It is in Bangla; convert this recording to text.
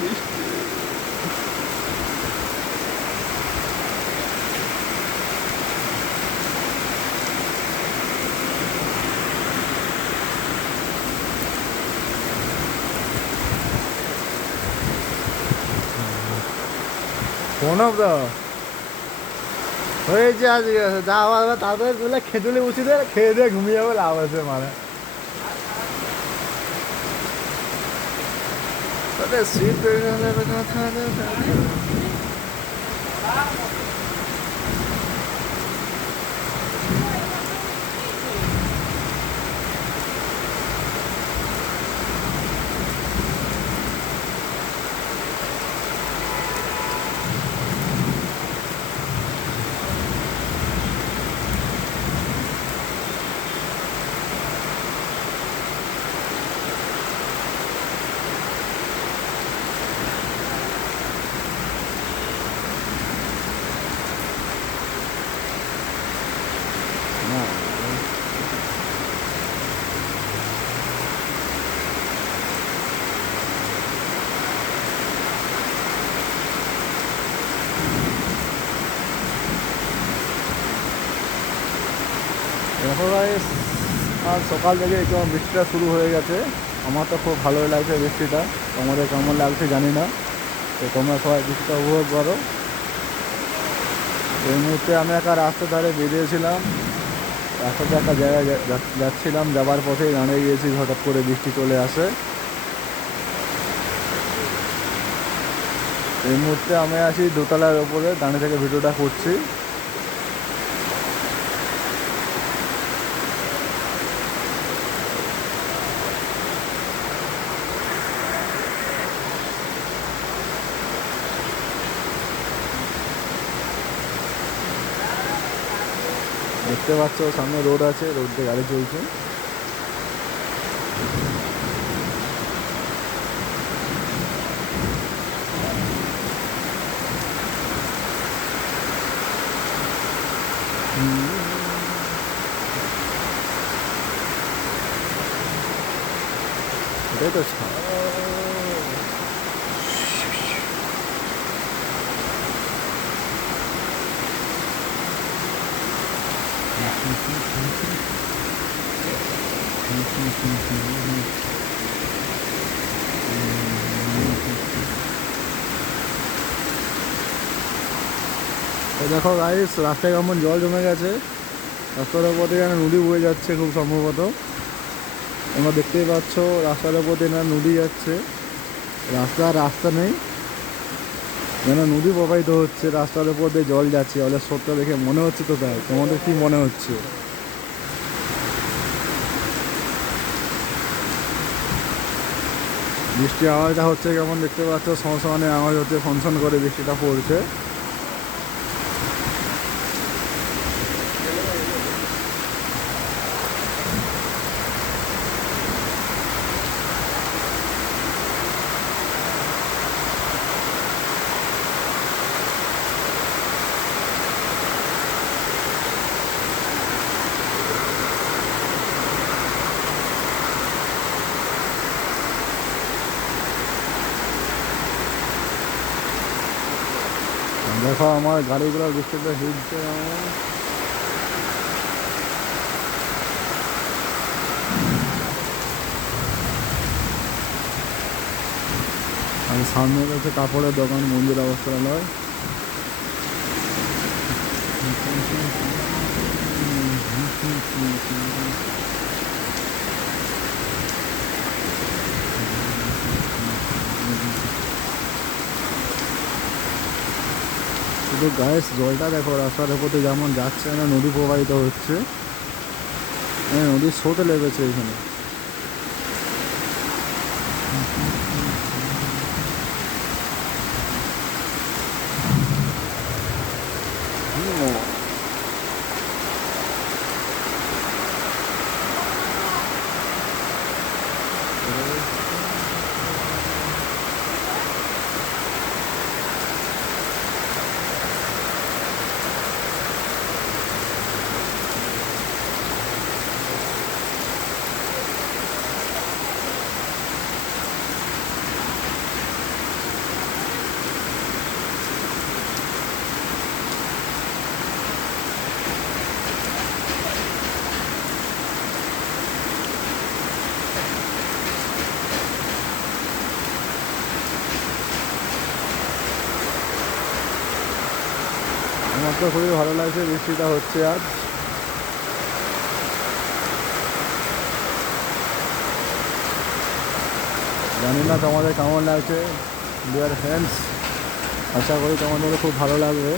বৃষ্টি। প্রণবদা হয়েছে আজকে যা আবার তাদের বলে খেতুলে বসি দে, খেয়ে দিয়ে ঘুমিয়ে যাবে, লাভ আছে মানে। শীত কথা। দেখো গাইস, আজ সকাল থেকে একটু বৃষ্টিটা শুরু হয়ে গেছে। আমার তো খুব ভালোই লাগছে বৃষ্টিটা, তোমাদের কেমন লাগছে জানি না। তো তোমরা সবাই বৃষ্টিটা উপভোগ করো। এই মুহূর্তে আমি একটা রাস্তার ধারে বেরিয়েছিলাম, রাস্তাতে একটা জায়গায় যাচ্ছিলাম, যাবার পথেই দাঁড়িয়ে গিয়েছি, হঠাৎ করে বৃষ্টি চলে আসে। এই মুহূর্তে আমি আছি দোতলার ওপরে, দাঁড়িয়ে থেকে ভিডিওটা করছি। দেখতে পাচ্ছ সামনে রোড আছে, রোড দিয়ে গাড়ি চলছে। এটাই তো দেখো গাইস, রাস্তায় কেমন জল জমে গেছে। রাস্তার ওপর দিয়ে নদী বয়ে যাচ্ছে খুব সম্ভবত। তোমরা দেখতেই পাচ্ছ রাস্তার ওপর দিয়ে নদী যাচ্ছে। রাস্তা নেই, যেন নদী প্রবাহিত হচ্ছে, রাস্তার উপর দিয়ে জল যাচ্ছে। জলের স্রোতটা দেখে মনে হচ্ছে তো তাই। তোমাদের কি মনে হচ্ছে? বৃষ্টি আওয়াজটা হচ্ছে কেমন দেখতে পাচ্ছ, সমানে আওয়াজ হচ্ছে, ফনসন করে বৃষ্টিটা পড়ছে। দেখো আমার গাড়িগুলো বৃষ্টিতে ভিজছে। আর সামনে রয়েছে কাপড়ের দোকান, মন্দির অবস্থালয়। শুধু গায়ে জলটা দেখো, রাস্তার উপর যেমন যাচ্ছে না, নদী প্রবাহিত হচ্ছে, নদীর স্রোতে লেগেছে এখানে। আমার তো খুবই ভালো লাগছে, বৃষ্টিটা হচ্ছে আজ। জানি না তোমাদের কেমন লাগছে ডিয়ার ফ্রেন্ডস, আশা করি তোমাদের খুব ভালো লাগবে।